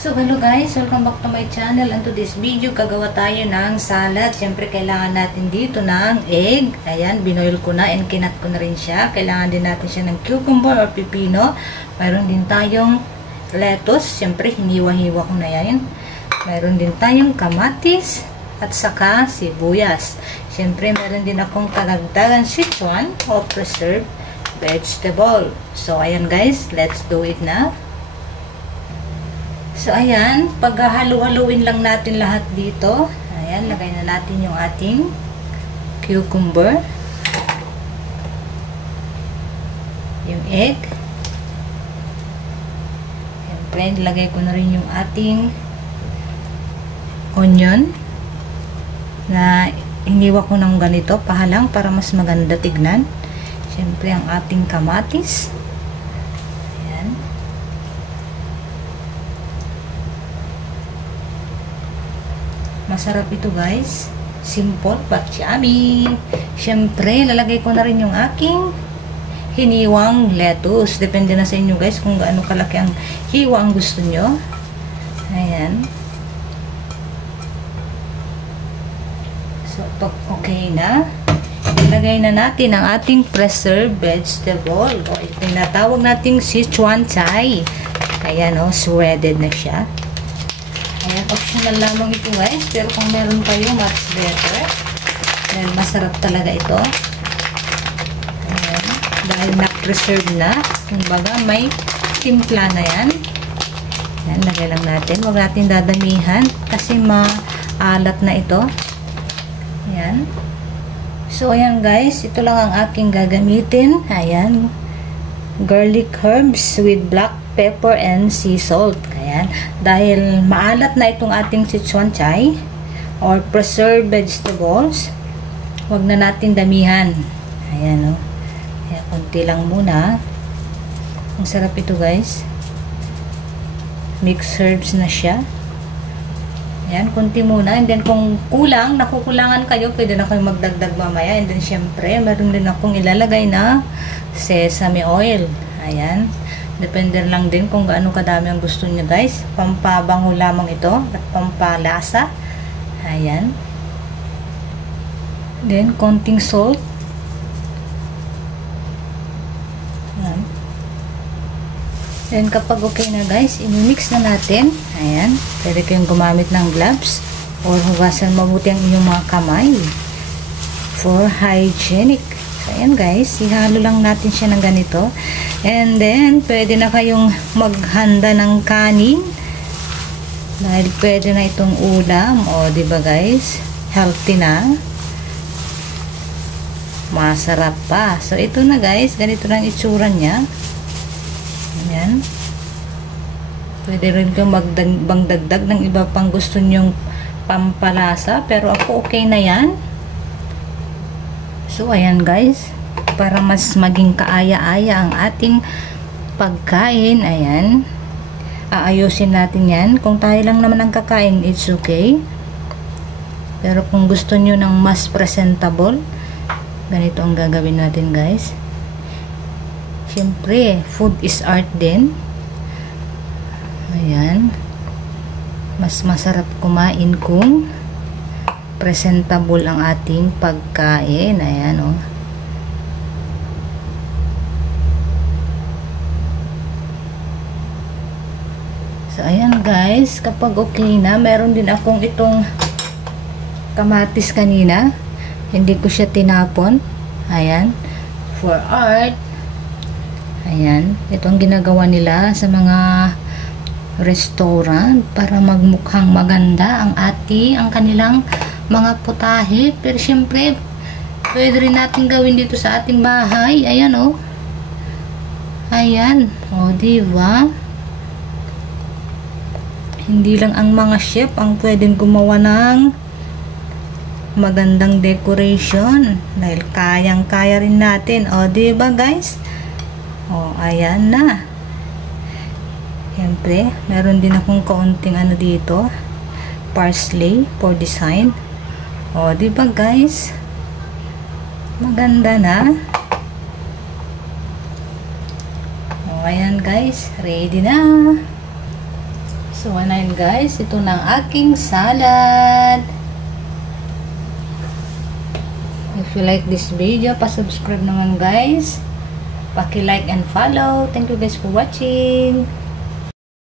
So hello guys, welcome back to my channel. And to this video, gagawa tayo ng salad. Siyempre kailangan natin dito ng egg. Ayan, binoil ko na and kinat ko na rin siya. Kailangan din natin siya ng cucumber or pipino. Mayroon din tayong lettuce. Siyempre hiniwa-hiwa ko na yan. Mayroon din tayong kamatis at saka sibuyas. Siyempre mayroon din akong karagdagan Sichuan o preserved vegetable. So ayan guys, let's do it na. So, ayan, paghahalu-haluin lang natin lahat dito. Ayan, lagay na natin yung ating cucumber. Yung egg. Siyempre, lagay ko na rin yung ating onion na hiniwa ko ng ganito, pahalang para mas maganda tignan. Siyempre, ang ating kamatis. Masarap ito guys. Simple but yummy. Siyempre, lalagay ko na rin yung aking hiniwang lettuce. Depende na sa inyo guys kung gaano kalaki ang hiwa ang gusto nyo. Ayan. So, pag okay na, ilagay na natin ang ating preserved vegetable. O, ito yung natawag nating Sichuan Chai. Ayan o, shredded na siya. Ayan, optional lamang ito guys. Pero kung meron kayo, much better. Dahil masarap talaga ito. Ayan. Dahil na-preserve na. Kumbaga, may timpla na yan. Ayan, lagay lang natin. Huwag natin dadamihan kasi maalat na ito. Ayan. So, ayan guys. Ito lang ang aking gagamitin. Ayan. Garlic herbs with black pepper and sea salt. Ayan. Dahil maalat na itong ating Sichuan Chai or preserved vegetables, huwag na natin damihan. Ayan o. Ayan, konti lang muna. Ang sarap ito guys. Mixed herbs na siya. Ayan, konti muna. And then kung kulang, nakukulangan kayo, pwede na kayo magdagdag mamaya. And then syempre, meron din akong ilalagay na sesame oil. Ayan. Depende lang din kung gaano kadami ang gusto niyo guys. Pampabango lamang ito at pampalasa. Ayan. Then, konting salt. Ayan. Then, kapag okay na guys, imimix na natin. Ayan. Pwede kayong gumamit ng gloves or hugasan mabuti ang inyong mga kamay for hygienic. So, ayan guys, ihalo lang natin siya ng ganito. And then, pwede na kayong maghanda ng kanin. Dahil pwede na itong ulam. O, diba guys? Healthy na. Masarap pa. So, ito na guys. Ganito lang itsura niya. Ayan. Pwede rin kayong magdagdag ng iba pang gusto nyong pampalasa. Pero ako okay na yan. So, ayan guys. Para mas maging kaaya-aya ang ating pagkain. Ayan. Aayusin natin yan. Kung tayo lang naman ang kakain, it's okay. Pero kung gusto nyo ng mas presentable, ganito ang gagawin natin guys. Siyempre, food is art din. Ayan. Mas masarap kumain kung presentable ang ating pagkain. Ayan o. So, ayan guys, kapag okay na, meron din akong itong kamatis kanina. Hindi ko siya tinapon. Ayan. For art. Ayan. Itong ginagawa nila sa mga restaurant para magmukhang maganda ang kanilang mga putahe. Pero syempre, pwede rin natin gawin dito sa ating bahay. Ayan o. Ayan. O, diba? Hindi lang ang mga chef ang pwedeng gumawa ng magandang decoration. Dahil kayang-kaya rin natin. O, diba guys? O, ayan na. Siyempre, meron din akong kaunting ano dito. Parsley for design. O, diba guys? Maganda na. O, ayan guys. Ready na. So, ayun guys, ito na ang aking salad. If you like this video, pa-subscribe naman guys. Paki-like and follow. Thank you guys for watching.